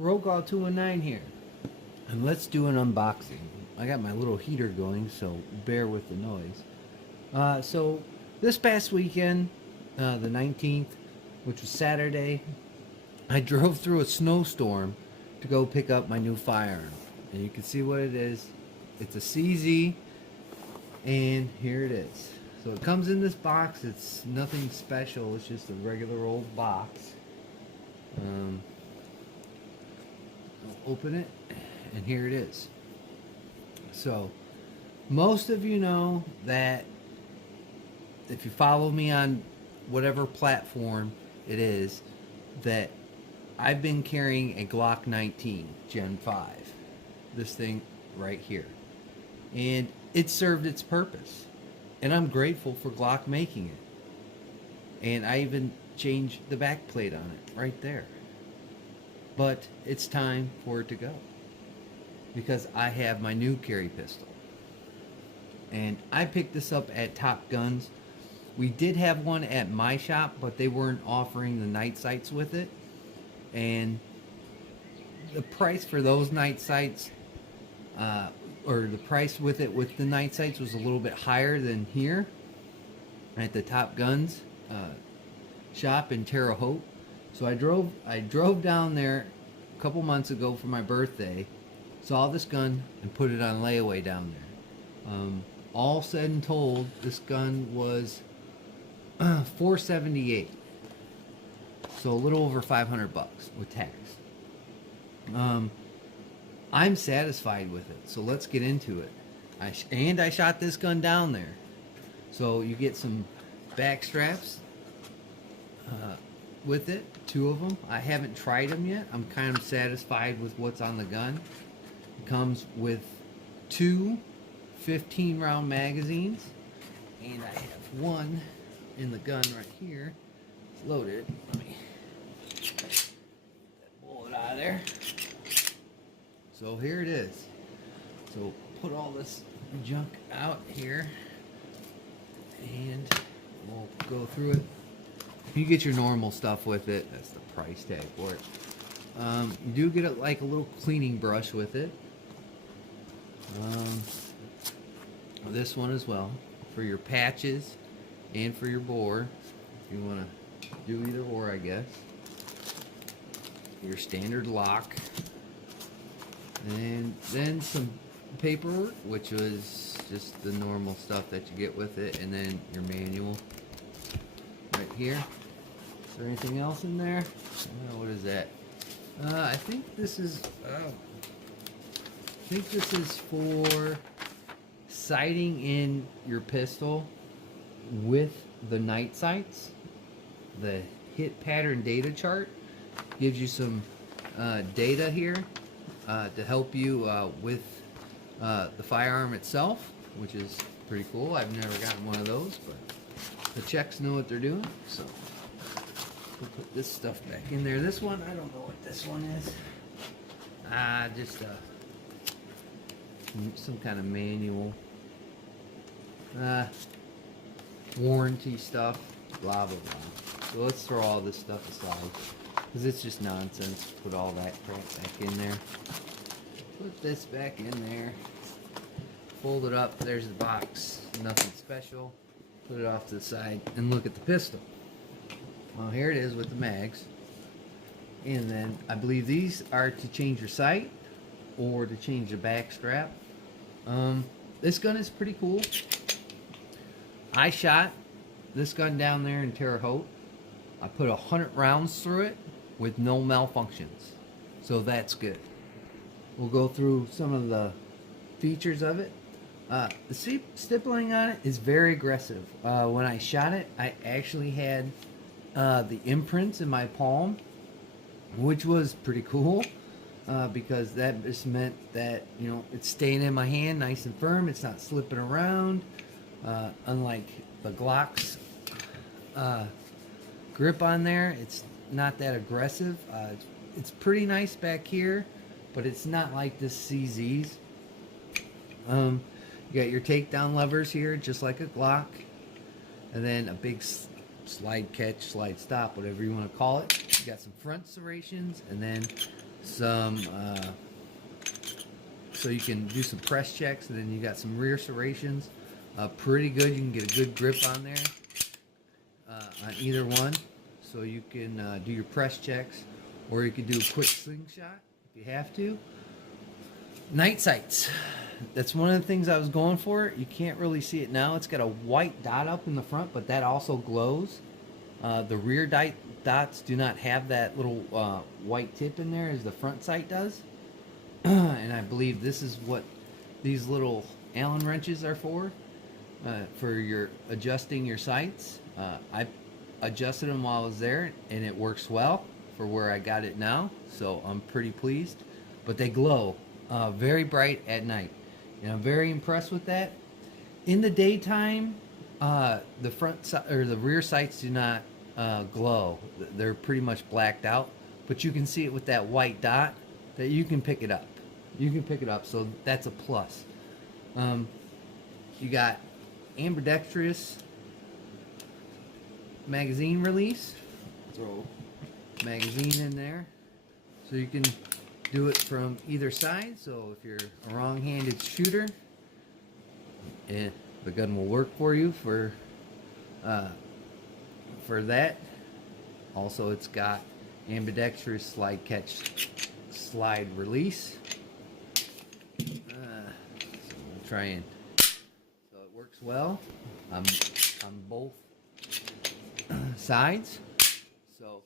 Rogal 219 here, and let's do an unboxing. I got my little heater going, so bear with the noise. So this past weekend, the 19th, which was Saturday, I drove through a snowstorm to go pick up my new firearm. And you can see what it is. It's a CZ, and here it is. So it comes in this box. It's nothing special. It's just a regular old box. I'll open it, and here it is. So most of you know that if you follow me on whatever platform it is, that I've been carrying a Glock 19 Gen 5. This thing right here. And it served its purpose. And I'm grateful for Glock making it. And I even changed the back plate on it right there. But it's time for it to go. Because I have my new carry pistol. And I picked this up at Top Guns. We did have one at my shop, but they weren't offering the night sights with it. And the price for those night sights, or the price with it with the night sights, was a little bit higher than here at the Top Guns shop in Terre Haute. So I drove down there a couple months ago for my birthday, saw this gun, and put it on layaway down there. All said and told, this gun was $478, so a little over $500 with tax. I'm satisfied with it, so let's get into it. I shot this gun down there, so you get some back straps with it, 2 of them. I haven't tried them yet. I'm kind of satisfied with what's on the gun. It comes with 2 15-round magazines, and I have one in the gun right here. It's loaded. Let me get that bullet out of there. So here it is. So put all this junk out here, and we'll go through it. You get your normal stuff with it. That's the price tag for it. You do get it like a little cleaning brush with it. This one as well for your patches and for your bore, if you want to do either or, I guess. Your standard lock, and then some paperwork, which was just the normal stuff that you get with it, and then your manual right here. Is there anything else in there? What is that? I think this is for sighting in your pistol with the night sights. The hit pattern data chart gives you some data here to help you with the firearm itself, which is pretty cool. I've never gotten one of those, but the Czechs know what they're doing. So we'll put this stuff back in there. This one, I don't know what this one is. Just some kind of manual, warranty stuff, blah blah blah. So let's throw all this stuff aside, because it's just nonsense. Put all that crap back in there. Put this back in there. Fold it up. There's the box. Nothing special. Put it off to the side and look at the pistol. Well, here it is with the mags. And then I believe these are to change your sight or to change the back strap. This gun is pretty cool. I shot this gun down there in Terre Haute. I put 100 rounds through it with no malfunctions, so that's good. We'll go through some of the features of it. The stippling on it is very aggressive. When I shot it, I actually had the imprints in my palm, which was pretty cool, because that just meant that, you know, it's staying in my hand nice and firm. It's not slipping around, unlike the Glocks grip on there. It's not that aggressive. It's pretty nice back here, but it's not like this CZ's. You got your takedown levers here, just like a Glock, and then a big slide catch, slide stop, whatever you want to call it. You got some front serrations, and then some so you can do some press checks, and then you got some rear serrations. Pretty good. You can get a good grip on there on either one, so you can do your press checks, or you can do a quick slingshot if you have to. Night sights. That's one of the things I was going for. You can't really see it now. It's got a white dot up in the front, but that also glows. The rear dots do not have that little white tip in there as the front sight does. And I believe this is what these little Allen wrenches are for your adjusting your sights. I adjusted them while I was there, and it works well for where I got it now, so I'm pretty pleased. But they glow very bright at night, and I'm very impressed with that. In the daytime, the front or the rear sights do not glow. They're pretty much blacked out, but you can see it with that white dot that you can pick it up. You can pick it up, so that's a plus. You got ambidextrous magazine release. Throw magazine in there, so you can do it from either side. So if you're a wrong-handed shooter, the gun will work for you for that. Also, it's got ambidextrous slide catch, slide release. So we'll try and so it works well on both sides. So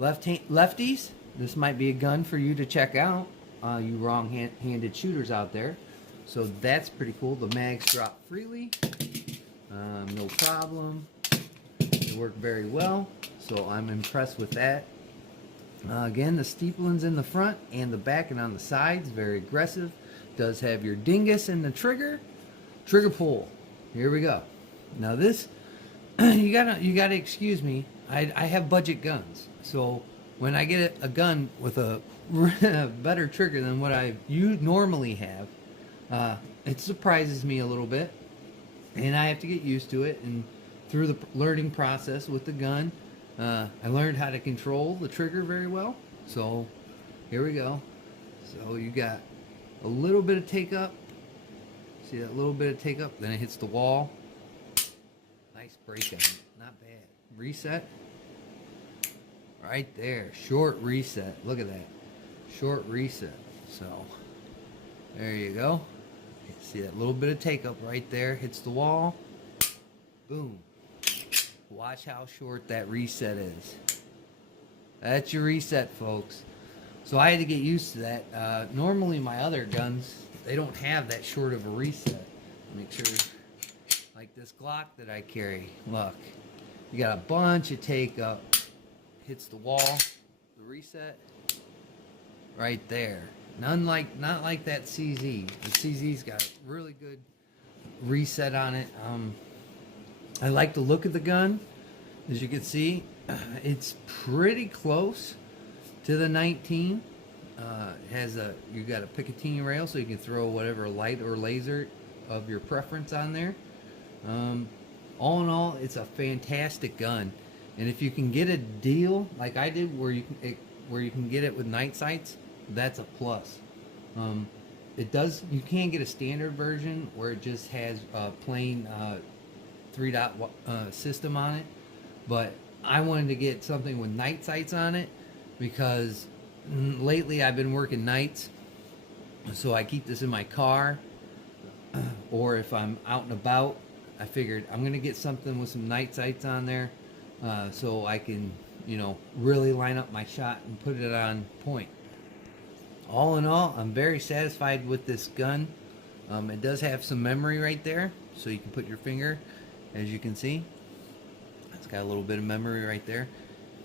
lefties, this might be a gun for you to check out, you wrong-handed shooters out there. So that's pretty cool. The mags drop freely, no problem. They work very well, so I'm impressed with that. Again, the steepling's in the front and the back and on the sides, very aggressive. Does have your dingus in the trigger pull. Here we go. Now this, you gotta excuse me. I have budget guns, so when I get a gun with a better trigger than what you normally have, it surprises me a little bit, and I have to get used to it. And through the learning process with the gun, I learned how to control the trigger very well. So here we go. So you got a little bit of take up. See that little bit of take up? Then it hits the wall. Nice break on it. Not bad. Reset. Right there. Short reset. Look at that. Short reset. So there you go. See that little bit of take up right there. Hits the wall. Boom. Watch how short that reset is. That's your reset, folks. So I had to get used to that. Normally my other guns, they don't have that short of a reset. Make sure, like this Glock that I carry, look, you got a bunch of take up, hits the wall, the reset, right there. Not like that CZ. The CZ's got a really good reset on it. I like the look of the gun. As you can see, it's pretty close to the 19. You got a Picatinny rail, so you can throw whatever light or laser of your preference on there. All in all, it's a fantastic gun, and if you can get a deal like I did, where you can get it with night sights, that's a plus. You can get a standard version where it just has a plain 3-dot system on it, but I wanted to get something with night sights on it because lately I've been working nights, so I keep this in my car, or if I'm out and about, I figured I'm gonna get something with some night sights on there, so I can, really line up my shot and put it on point. All in all, I'm very satisfied with this gun. It does have some memory right there, so you can put your finger, as you can see. It's got a little bit of memory right there.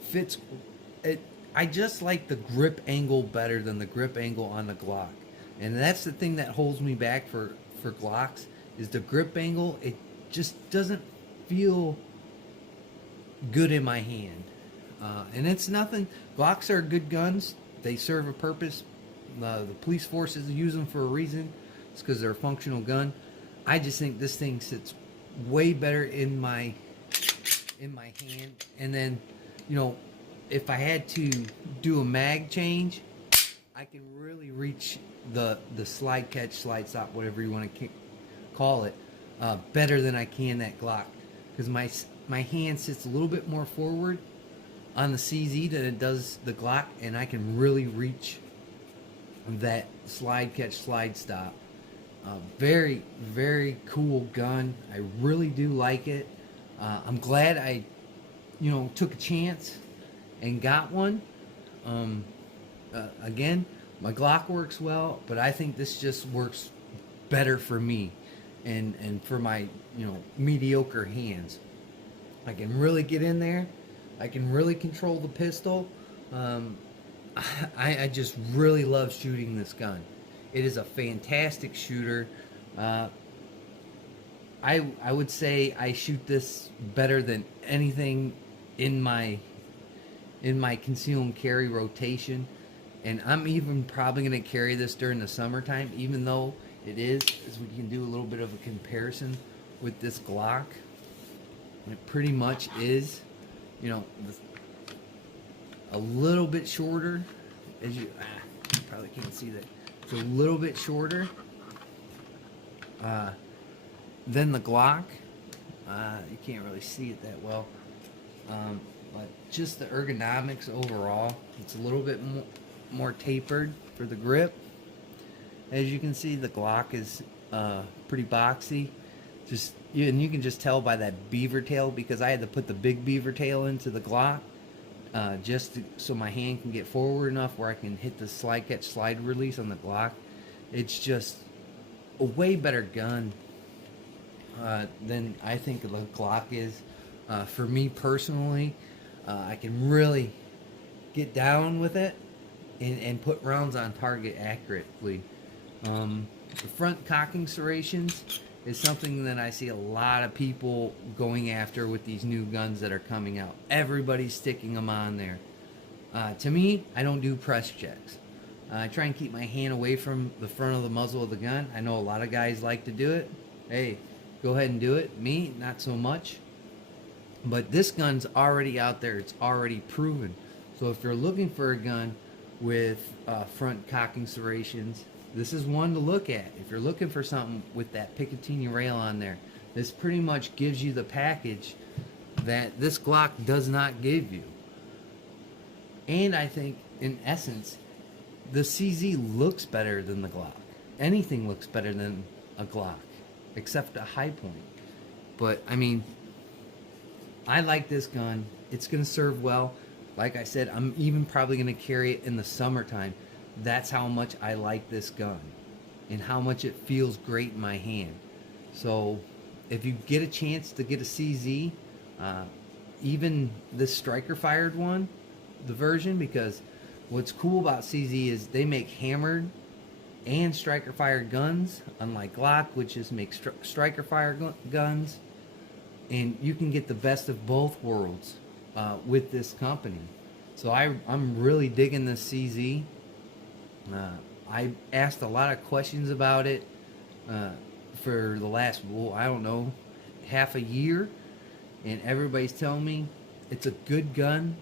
Fits it. I just like the grip angle better than the grip angle on the Glock, and that's the thing that holds me back for Glocks, is the grip angle. It just doesn't feel good in my hand, and it's nothing. Glocks are good guns. They serve a purpose. The police forces use them for a reason. It's because they're a functional gun. I just think this thing sits way better in my hand. And then, if I had to do a mag change, I can really reach the slide catch, slide stop, whatever you want to call it, better than I can that Glock, because my hand sits a little bit more forward on the CZ than it does the Glock, and I can really reach that slide catch, slide stop. Very, very cool gun. I really do like it. I'm glad I, took a chance and got one. Again, my Glock works well, but I think this just works better for me and for my, mediocre hands. I can really get in there. I can really control the pistol. I just really love shooting this gun. It is a fantastic shooter. I would say I shoot this better than anything in my conceal and carry rotation, and I'm even probably going to carry this during the summertime, even though it is, as we can do a little bit of a comparison with this Glock. It pretty much is, a little bit shorter, as you probably can't see that. It's a little bit shorter than the Glock. You can't really see it that well, but just the ergonomics overall, it's a little bit more tapered for the grip. As you can see, the Glock is pretty boxy. And you can just tell by that beaver tail, because I had to put the big beaver tail into the Glock so my hand can get forward enough where I can hit the slide catch, slide release on the Glock. It's just a way better gun than I think the Glock is. For me personally, I can really get down with it and put rounds on target accurately. The front cocking serrations is something that I see a lot of people going after with these new guns that are coming out. Everybody's sticking them on there. To me, I don't do press checks. I try and keep my hand away from the front of the muzzle of the gun. I know a lot of guys like to do it. Hey, go ahead and do it. Me, not so much. But this gun's already out there. It's already proven. So if you're looking for a gun with front cocking serrations, this is one to look at. If you're looking for something with that Picatinny rail on there, this pretty much gives you the package that this Glock does not give you. And I think, in essence, the CZ looks better than the Glock. Anything looks better than a Glock, except a high point. But, I mean, I like this gun. It's going to serve well. Like I said, I'm even probably going to carry it in the summertime. That's how much I like this gun and how much it feels great in my hand. So if you get a chance to get a CZ, even this striker fired one, the version, because what's cool about CZ is they make hammered and striker fired guns, unlike Glock, which just makes striker fired guns, and you can get the best of both worlds with this company. So I'm really digging this CZ. I asked a lot of questions about it for the last, I don't know, half a year, and everybody's telling me it's a good gun.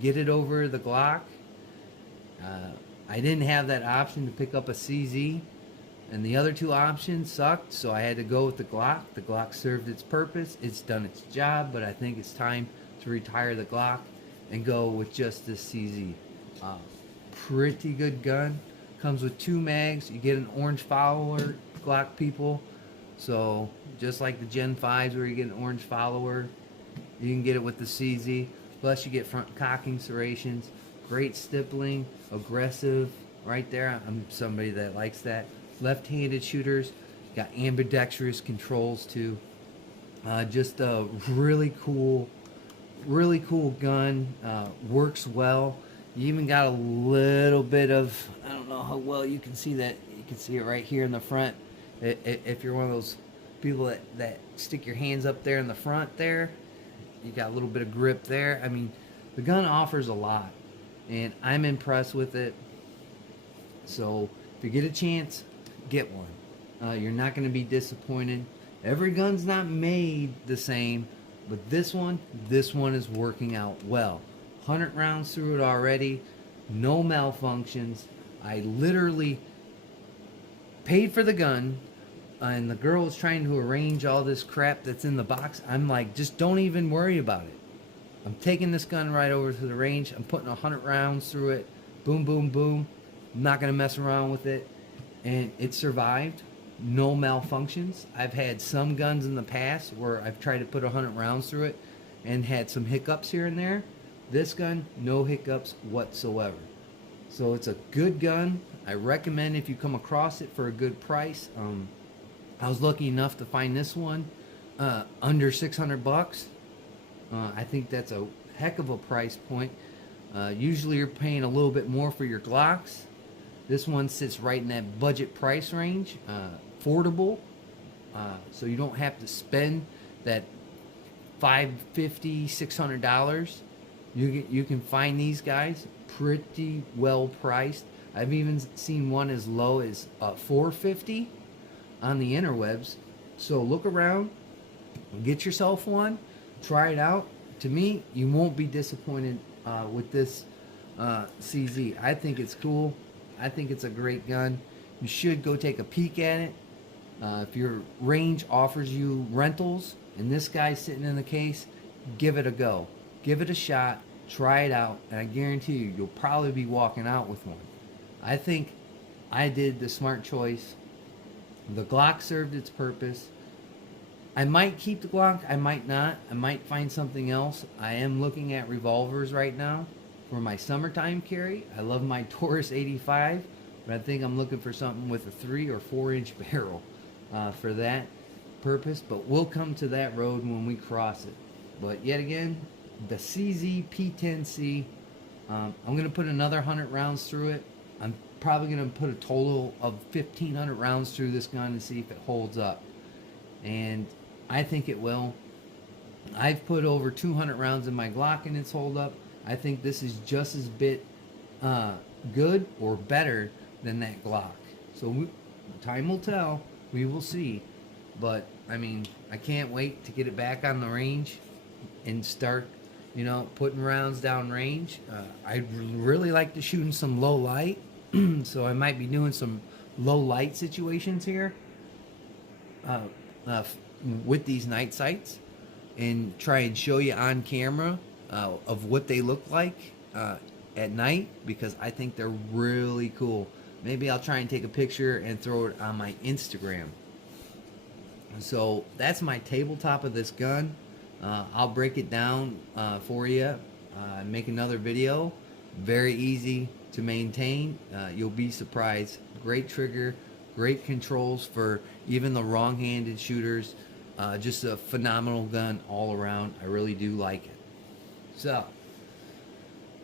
Get it over the Glock. I didn't have that option to pick up a CZ, and the other two options sucked, so I had to go with the Glock. The Glock served its purpose. It's done its job, but I think it's time to retire the Glock and go with just this CZ. Pretty good gun. Comes with 2 mags. You get an orange follower, Glock people. So just like the Gen 5s where you get an orange follower, you can get it with the CZ. Plus you get front cocking serrations. Great stippling, aggressive. Right there, I'm somebody that likes that. Left-handed shooters. Got ambidextrous controls too. Just a really cool gun. Works well. You even got a little bit of, I don't know how well you can see that. You can see it right here in the front. If you're one of those people that stick your hands up there in the front there, you got a little bit of grip there. I mean, the gun offers a lot, and I'm impressed with it. So if you get a chance, get one. You're not going to be disappointed. Every gun's not made the same, but this one is working out well. 100 rounds through it already. no malfunctions. I literally paid for the gun, and the girl was trying to arrange all this crap that's in the box. I'm like, just don't even worry about it. I'm taking this gun right over to the range. I'm putting 100 rounds through it. Boom, boom, boom. I'm not going to mess around with it. And it survived. No malfunctions. I've had some guns in the past where I've tried to put 100 rounds through it and had some hiccups here and there. This gun, no hiccups whatsoever. So it's a good gun. I recommend if you come across it for a good price. I was lucky enough to find this one under 600 bucks. I think that's a heck of a price point. Usually you're paying a little bit more for your Glocks. This one sits right in that budget price range, affordable, so you don't have to spend that $550, $600. You can find these guys pretty well priced. I've even seen one as low as $450 on the interwebs. So look around, get yourself one, try it out. To me, you won't be disappointed with this CZ. I think it's cool. I think it's a great gun. You should go take a peek at it. If your range offers you rentals and this guy's sitting in the case, give it a go. Give it a shot. Try it out. And I guarantee you, you'll probably be walking out with one. I think I did the smart choice. The Glock served its purpose. I might keep the Glock. I might not. I might find something else. I am looking at revolvers right now for my summertime carry. I love my Taurus 85, but I think I'm looking for something with a 3 or 4 inch barrel for that purpose. But we'll come to that road when we cross it. But yet again, the CZP10C. I'm going to put another 100 rounds through it. I'm probably going to put a total of 1,500 rounds through this gun to see if it holds up. And I think it will. I've put over 200 rounds in my Glock and it's hold up. I think this is just as good or better than that Glock. So time will tell. We will see. But, I mean, I can't wait to get it back on the range and start, putting rounds down range. I really like to shoot in some low light. So I might be doing some low light situations here with these night sights and try and show you on camera of what they look like at night, because I think they're really cool. Maybe I'll try and take a picture and throw it on my Instagram. So that's my tabletop of this gun. I'll break it down for you, make another video. Very easy to maintain. You'll be surprised. Great trigger, great controls for even the wrong-handed shooters. Just a phenomenal gun all around. I really do like it. So,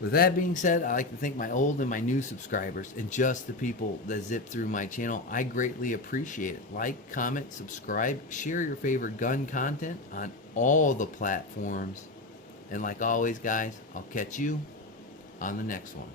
with that being said, I'd like to thank my old and my new subscribers and just the people that zip through my channel. I greatly appreciate it. Like, comment, subscribe, share your favorite gun content on all the platforms. And like always, guys, I'll catch you on the next one.